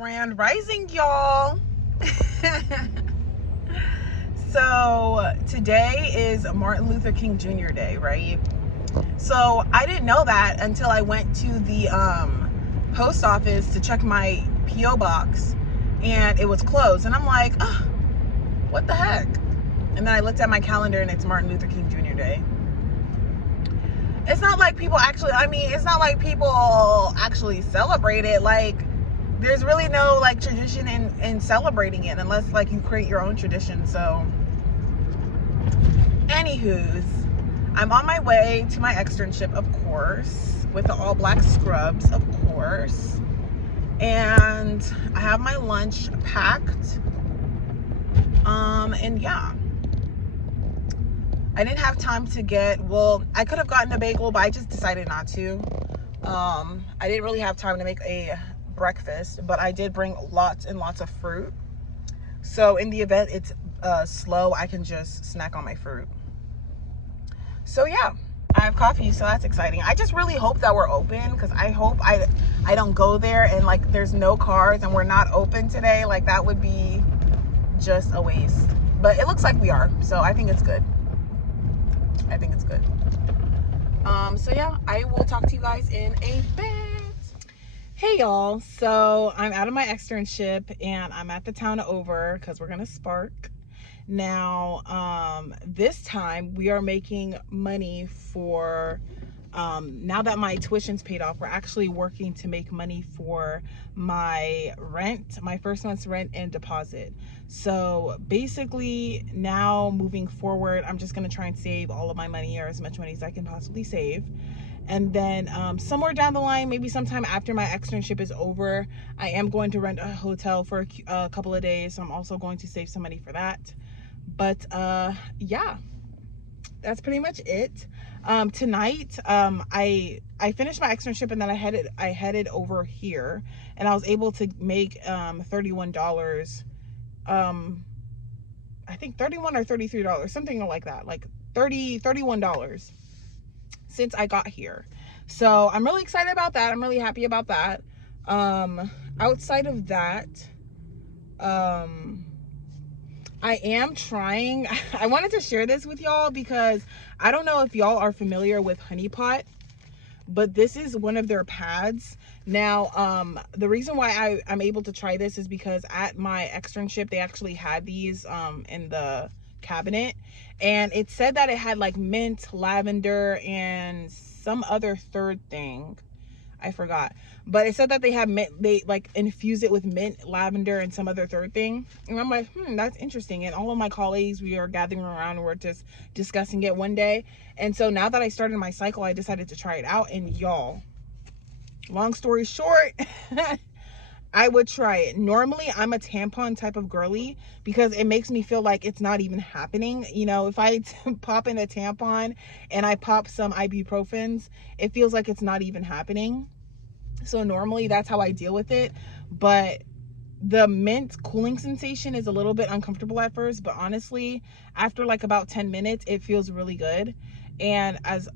Grand Rising, y'all. So today is Martin Luther King Jr. Day, right? So I didn't know that until I went to the post office to check my P.O. box, and it was closed. And I'm like, oh, what the heck? And then I looked at my calendar, and it's Martin Luther King Jr. Day. It's not like people actually, it's not like people actually celebrate it. Like, there's really no like tradition in celebrating it unless like you create your own tradition. So anywho's, I'm on my way to my externship, of course, with the all black scrubs, of course, and I have my lunch packed. And yeah, I didn't have time to I could have gotten a bagel, but I just decided not to. I didn't really have time to make a breakfast, but I did bring lots and lots of fruit. So in the event it's slow, I can just snack on my fruit. So yeah, I have coffee, so that's exciting. I just really hope that we're open, because I hope I don't go there and like there's no cars and we're not open today. Like, that would be just a waste. But it looks like we are, so I think it's good. So yeah, I will talk to you guys in a bit. Hey y'all, so I'm out of my externship and I'm at the town over because we're gonna spark. Now, this time we are making money for, now that my tuition's paid off, we're actually working to make money for my rent, my first month's rent and deposit. So basically now moving forward, I'm just going to try and save all of my money, or as much money as I can possibly save. And then somewhere down the line, maybe sometime after my externship is over, I am going to rent a hotel for a couple of days. So I'm also going to save some money for that. But yeah, that's pretty much it. Tonight, I finished my externship, and then I headed over here, and I was able to make $31. I think $31 or $33, something like that, like $31 since I got here. So I'm really excited about that. I'm really happy about that. Outside of that, I am trying, I wanted to share this with y'all because I don't know if y'all are familiar with Honey Pot, but this is one of their pads. Now, the reason why I'm able to try this is because at my externship, they actually had these in the cabinet, and it said that it had like mint, lavender, and some other third thing. I forgot, but it said that they have mint, they like infuse it with mint, lavender, and some other third thing. And I'm like, that's interesting. And all of my colleagues, we are gathering around and we're just discussing it one day. And so now that I started my cycle, I decided to try it out. And y'all, long story short, I would try it. Normally, I'm a tampon type of girly because it makes me feel like it's not even happening. You know, if I pop in a tampon and I pop some ibuprofens, it feels like it's not even happening. So normally that's how I deal with it. But the mint cooling sensation is a little bit uncomfortable at first, but honestly, after like about 10 minutes, it feels really good. And as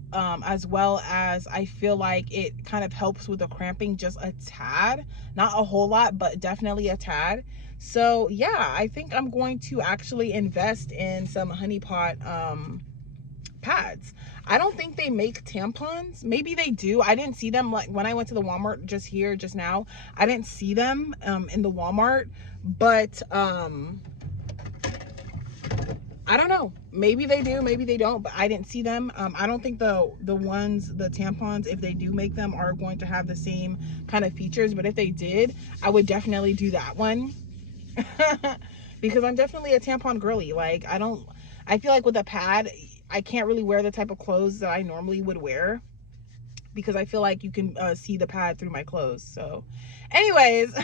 well as I feel like it kind of helps with the cramping just a tad, not a whole lot, but definitely a tad. So yeah, I think I'm going to actually invest in some Honey Pot pads. I don't think they make tampons. Maybe they do. I didn't see them like when I went to the Walmart just now. I didn't see them in the Walmart, but I don't know. Maybe they do, maybe they don't, but I didn't see them. I don't think the tampons, if they do make them, are going to have the same kind of features. But if they did, I would definitely do that one. Because I'm definitely a tampon girly. Like, I feel like with a pad, I can't really wear the type of clothes that I normally would wear, because I feel like you can see the pad through my clothes. So anyways,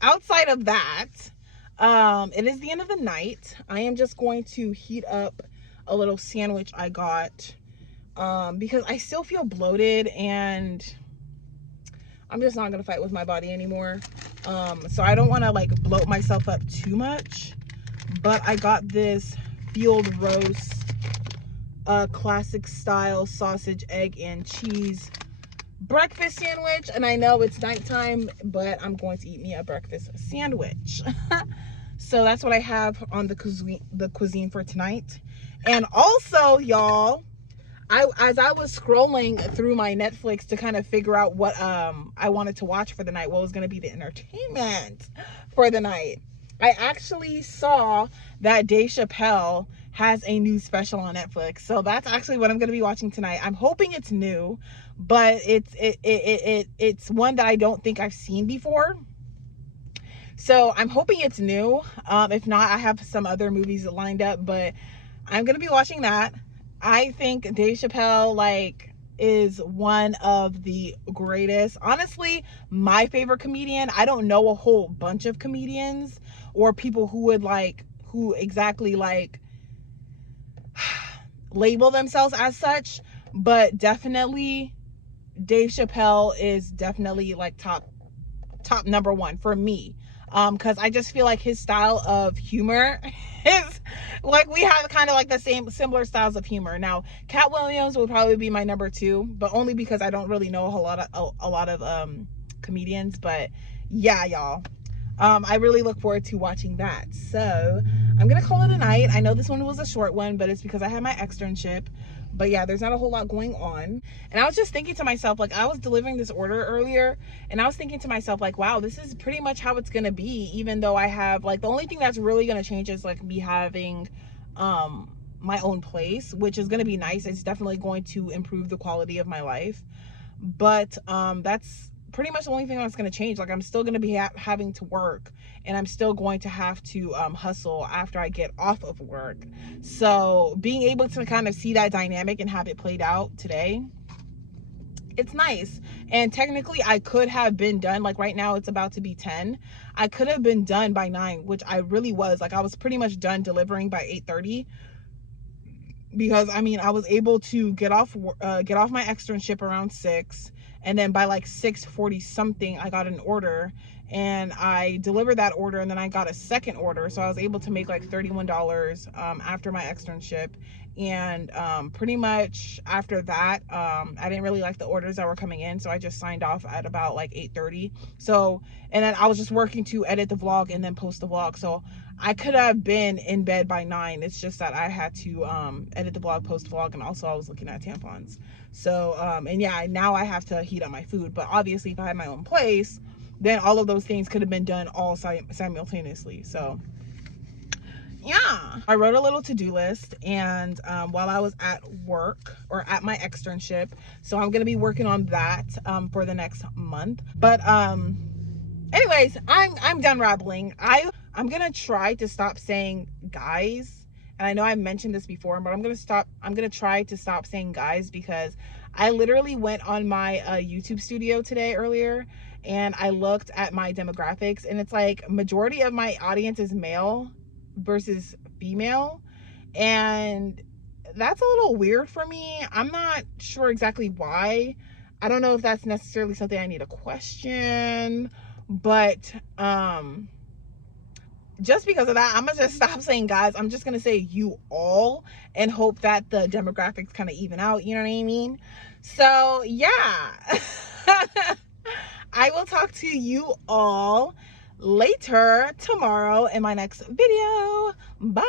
outside of that, it is the end of the night. I am just going to heat up a little sandwich I got, because I still feel bloated and I'm just not gonna fight with my body anymore. So I don't want to like bloat myself up too much, but I got this field roast classic style sausage, egg, and cheese breakfast sandwich, and I know it's nighttime, but I'm going to eat me a breakfast sandwich. So that's what I have on the cuisine for tonight. And also, y'all, as I was scrolling through my Netflix to kind of figure out what I wanted to watch for the night, what was going to be the entertainment for the night, I actually saw that Dave Chapelle has a new special on Netflix. So that's actually what I'm going to be watching tonight. I'm hoping it's new, but it's one that I don't think I've seen before. So I'm hoping it's new. If not, I have some other movies lined up, but I'm going to be watching that. I think Dave Chapelle, like, is one of the greatest. Honestly, my favorite comedian. I don't know a whole bunch of comedians or people who would who exactly label themselves as such, but definitely Dave Chapelle is definitely like top number one for me. Because I just feel like his style of humor is like, we have kind of like the similar styles of humor. Now, Cat Williams will probably be my number two, but only because I don't really know a lot of comedians. But yeah, y'all, I really look forward to watching that. So I'm gonna call it a night. I know this one was a short one, but it's because I had my externship. But yeah, there's not a whole lot going on. And I was just thinking to myself, like, I was delivering this order earlier, and I was thinking to myself, like, wow, this is pretty much how it's gonna be, even though I have, like, the only thing that's really gonna change is like me having my own place, which is gonna be nice. It's definitely going to improve the quality of my life. But that's pretty much the only thing that's going to change. Like, I'm still going to be having to work, and I'm still going to have to hustle after I get off of work. So being able to kind of see that dynamic and have it played out today, it's nice. And technically I could have been done, like, right now it's about to be 10. I could have been done by 9, which I really was. Like, I was pretty much done delivering by 8:30, because I mean, I was able to get off my externship around 6, and then by like 6:40 something I got an order, and I delivered that order, and then I got a second order, so I was able to make like $31 after my externship. And pretty much after that, I didn't really like the orders that were coming in, so I just signed off at about like 8:30. So, and then I was just working to edit the vlog and then post the vlog, so I could have been in bed by 9. It's just that I had to edit the vlog, post vlog, and also I was looking at tampons. So and yeah, now I have to heat up my food. But obviously, if I had my own place, then all of those things could have been done all simultaneously. So yeah, I wrote a little to-do list, and while I was at work, or at my externship, so I'm gonna be working on that for the next month. But anyways, I'm done rambling. I'm gonna try to stop saying guys, and I know I mentioned this before, but I'm gonna try to stop saying guys, because I literally went on my YouTube studio today earlier, and I looked at my demographics, and it's like majority of my audience is male versus female, and that's a little weird for me. I'm not sure exactly why. I don't know if that's necessarily something I need to question, but just because of that, I'm gonna just stop saying guys. I'm just gonna say you all, and hope that the demographics kind of even out, you know what I mean? So yeah. I will talk to you all later tomorrow in my next video. Bye.